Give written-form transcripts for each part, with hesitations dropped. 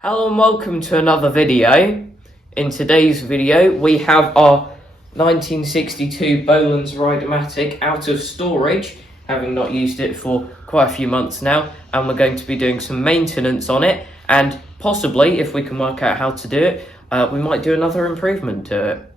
Hello and welcome to another video. In today's video we have our 1962 Bolens Ride-a-matic out of storage, having not used it for quite a few months now, and we're going to be doing some maintenance on it, and possibly, if we can work out how to do it, we might do another improvement to it.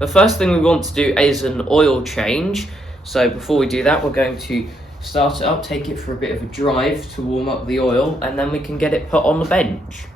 The first thing we want to do is an oil change. So before we do that, we're going to start it up, take it for a bit of a drive to warm up the oil, and then we can get it put on the bench.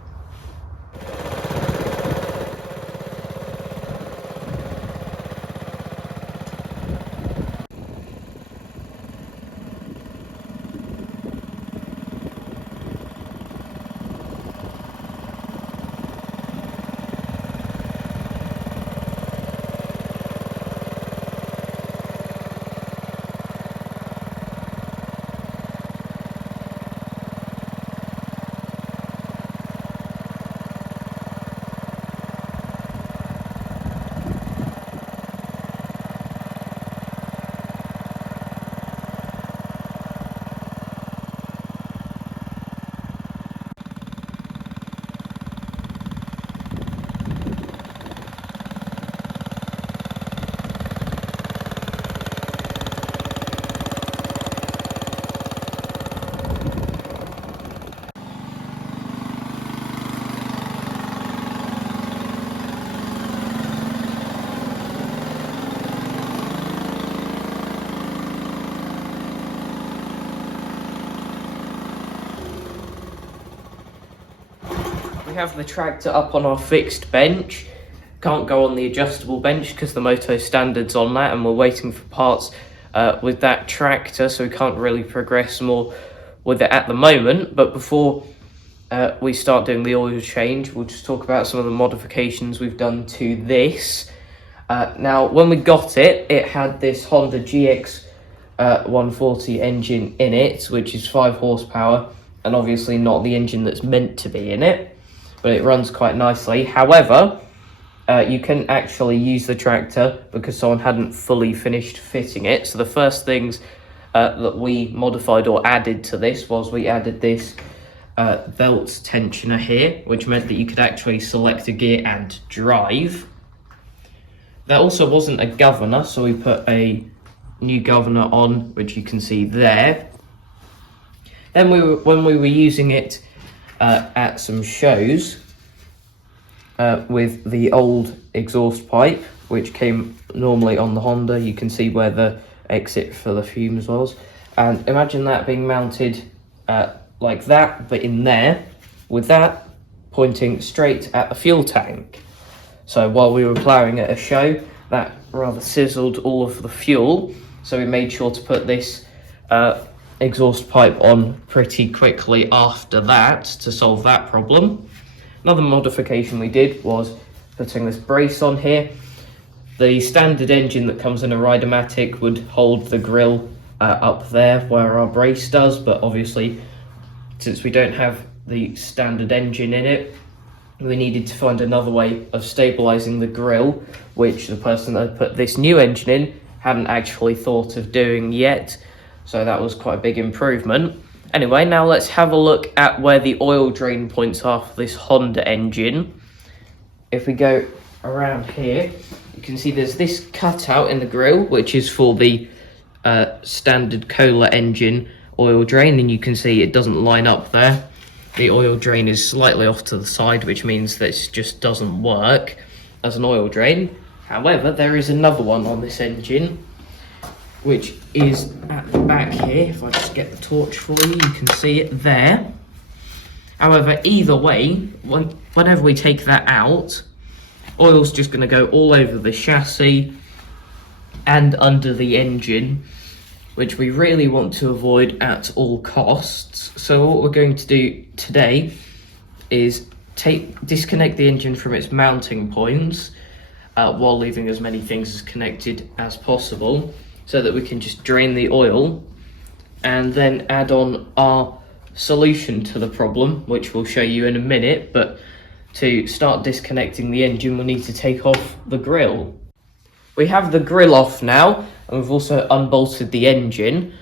We have the tractor up on our fixed bench. Can't go on the adjustable bench because the moto standard's on that, and we're waiting for parts with that tractor, so we can't really progress more with it at the moment. But before we start doing the oil change, we'll just talk about some of the modifications we've done to this. Now, when we got it, it had this Honda GX140 engine in it, which is 5 horsepower, and obviously not the engine that's meant to be in it, but it runs quite nicely. However, you couldn't actually use the tractor because someone hadn't fully finished fitting it. So the first things that we modified or added to this was we added this belt tensioner here, which meant that you could actually select a gear and drive. There also wasn't a governor, so we put a new governor on, which you can see there. Then when we were using it at some shows with the old exhaust pipe, which came normally on the Honda, you can see where the exit for the fumes was, and imagine that being mounted like that, but in there, with that pointing straight at the fuel tank. So while we were ploughing at a show, that rather sizzled all of the fuel, so we made sure to put this exhaust pipe on pretty quickly after that to solve that problem. Another modification we did was putting this brace on here. The standard engine that comes in a Ride-a-matic would hold the grille up there where our brace does, but obviously since we don't have the standard engine in it, we needed to find another way of stabilizing the grille, which the person that put this new engine in hadn't actually thought of doing yet. So that was quite a big improvement. Anyway, now let's have a look at where the oil drain points are for this Honda engine. If we go around here, you can see there's this cutout in the grille, which is for the standard Kohler engine oil drain, and you can see it doesn't line up there. The oil drain is slightly off to the side, which means that it just doesn't work as an oil drain. However, there is another one on this engine, which is at the back here. If I just get the torch for you, you can see it there. However, either way, whenever we take that out, oil's just going to go all over the chassis and under the engine, which we really want to avoid at all costs. So what we're going to do today is disconnect the engine from its mounting points while leaving as many things as connected as possible, so that we can just drain the oil and then add on our solution to the problem, which we'll show you in a minute. But to start disconnecting the engine, we need to take off the grille. We have the grille off now, and we've also unbolted the engine.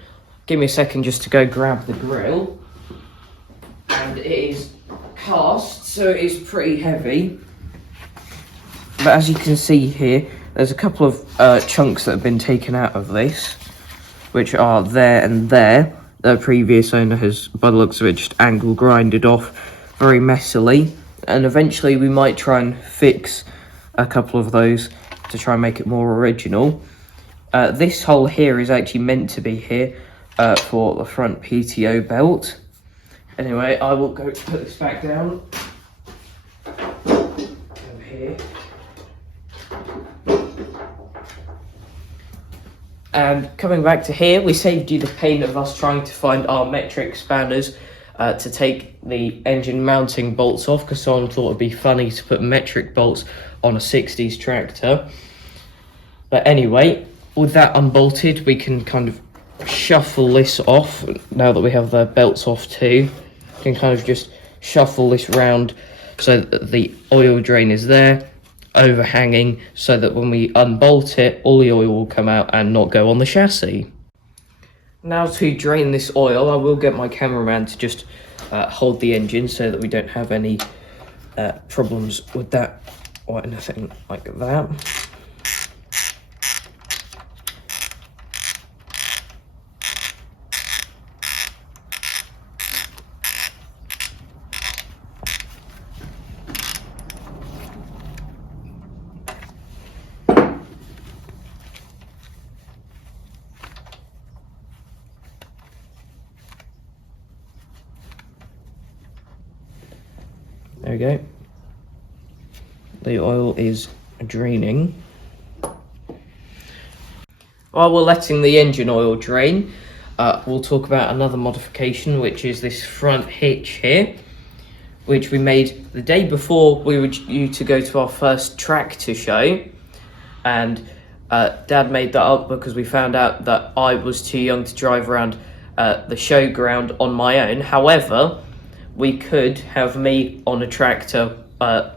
Give me a second just to go grab the grille. And it is cast, so it is pretty heavy. But as you can see here, there's a couple of chunks that have been taken out of this, which are there and there. The previous owner has, by the looks of it, just angle grinded off very messily. And eventually we might try and fix a couple of those to try and make it more original. This hole here is actually meant to be here for the front PTO belt. Anyway, I will go put this back down. Over here. And coming back to here, we saved you the pain of us trying to find our metric spanners to take the engine mounting bolts off, because someone thought it'd be funny to put metric bolts on a 60s tractor. But anyway, with that unbolted, we can kind of shuffle this off. Now that we have the belts off too, we can kind of just shuffle this round so that the oil drain is there, overhanging, so that when we unbolt it, all the oil will come out and not go on the chassis. Now to drain this oil, I will get my cameraman to just hold the engine so that we don't have any problems with that or anything like that. There we go. The oil is draining. While we're letting the engine oil drain, we'll talk about another modification, which is this front hitch here, which we made the day before we were due to go to our first tractor show. And Dad made that up because we found out that I was too young to drive around the showground on my own. However, we could have me on a tractor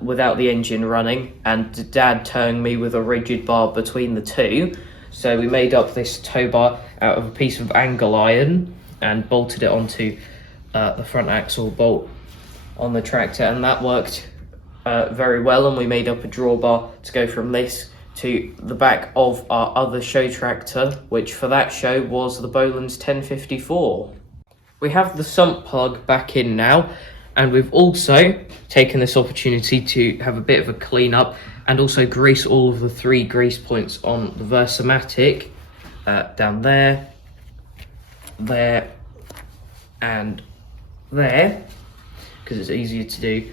without the engine running, and Dad towing me with a rigid bar between the two. So we made up this tow bar out of a piece of angle iron and bolted it onto the front axle bolt on the tractor, and that worked very well. And we made up a drawbar to go from this to the back of our other show tractor, which for that show was the Bolens 1054. We have the sump plug back in now, and we've also taken this opportunity to have a bit of a clean up and also grease all of the 3 grease points on the Versamatic down there, there, and there, because it's easier to do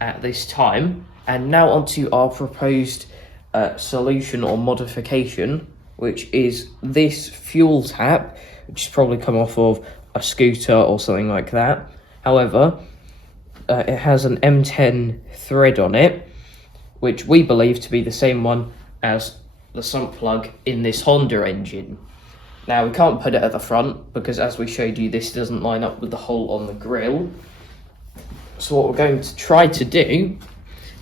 at this time. And now onto our proposed solution or modification, which is this fuel tap, which has probably come off of a scooter or something like that. However, it has an M10 thread on it, which we believe to be the same one as the sump plug in this Honda engine. Now, we can't put it at the front because, as we showed you, this doesn't line up with the hole on the grille. So what we're going to try to do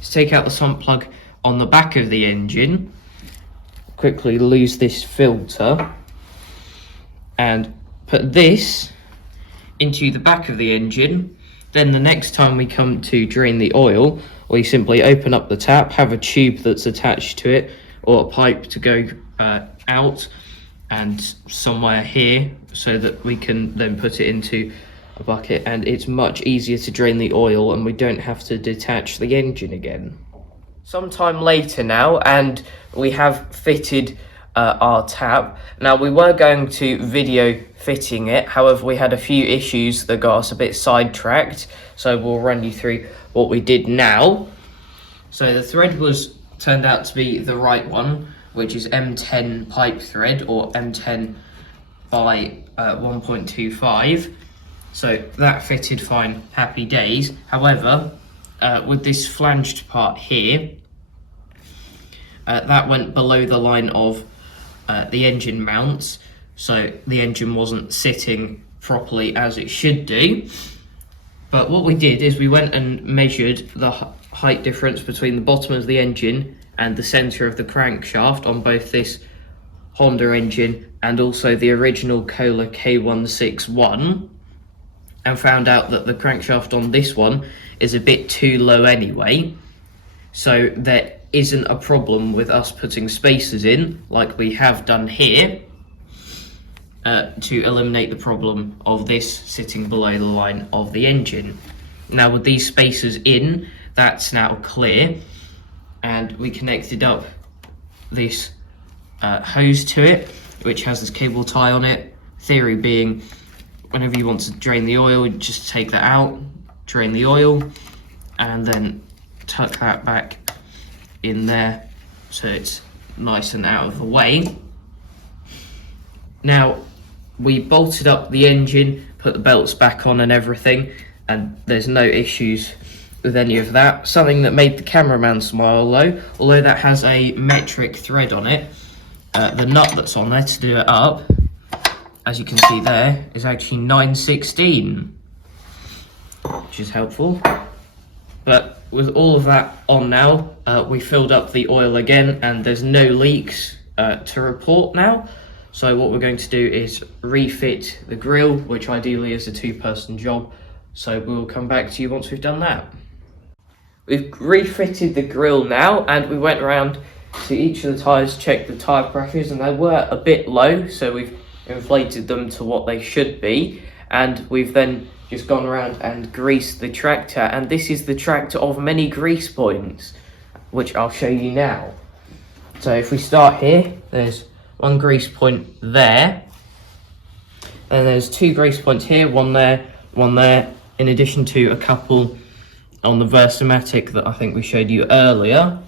is take out the sump plug on the back of the engine, quickly lose this filter, and put this into the back of the engine. Then the next time we come to drain the oil, we simply open up the tap, have a tube that's attached to it, or a pipe to go out and somewhere here, so that we can then put it into a bucket, and it's much easier to drain the oil and we don't have to detach the engine again. Sometime later now, and we have fitted our tap. Now, we were going to video fitting it, however we had a few issues that got us a bit sidetracked, so we'll run you through what we did now. So the thread turned out to be the right one, which is M10 pipe thread, or M10 by 1.25. So that fitted fine, happy days. However, with this flanged part here, that went below the line of the engine mounts, so the engine wasn't sitting properly as it should do. But what we did is we went and measured the height difference between the bottom of the engine and the centre of the crankshaft on both this Honda engine and also the original Kohler K161, and found out that the crankshaft on this one is a bit too low anyway, so there isn't a problem with us putting spacers in like we have done here to eliminate the problem of this sitting below the line of the engine. Now with these spacers in, that's now clear, and we connected up this hose to it, which has this cable tie on it. Theory being, whenever you want to drain the oil, you just take that out, drain the oil, and then tuck that back in there so it's nice and out of the way. Now we bolted up the engine, put the belts back on and everything, and there's no issues with any of that. Something that made the cameraman smile though, although that has a metric thread on it, the nut that's on there to do it up, as you can see there, is actually 9/16, which is helpful. But with all of that on now, we filled up the oil again and there's no leaks to report now. So what we're going to do is refit the grille, which ideally is a 2-person job. So we'll come back to you once we've done that. We've refitted the grille now, and we went around to each of the tyres, checked the tyre pressures, and they were a bit low, so we've inflated them to what they should be. And we've then just gone around and greased the tractor, and this is the tractor of many grease points, which I'll show you now. So if we start here, there's one grease point there, and there's 2 grease points here, one there, in addition to a couple on the Versamatic that I think we showed you earlier.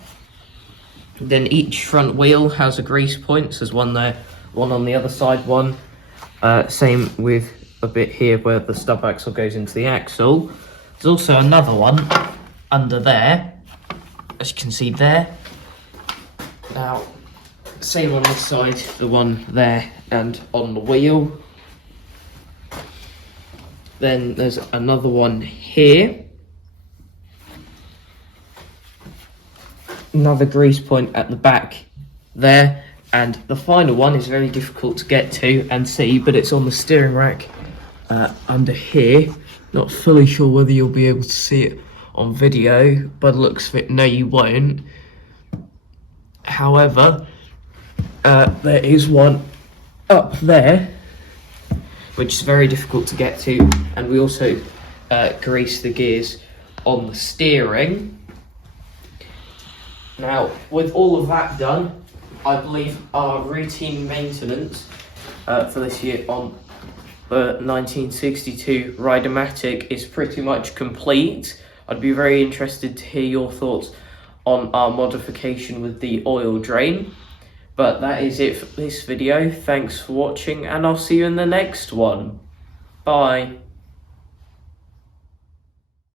Then each front wheel has a grease point, so there's one there, one on the other side, one. Same with a bit here where the stub axle goes into the axle. There's also another one under there, as you can see there. Now, same on this side, the one there and on the wheel. Then there's another one here. Another grease point at the back there. And the final one is very difficult to get to and see, but it's on the steering rack under here. Not fully sure whether you'll be able to see it on video, by the looks of it, no you won't. However, there is one up there, which is very difficult to get to, and we also grease the gears on the steering. Now, with all of that done, I believe our routine maintenance for this year on the 1962 Ride-a-matic is pretty much complete. I'd be very interested to hear your thoughts on our modification with the oil drain. But that is it for this video. Thanks for watching, and I'll see you in the next one. Bye.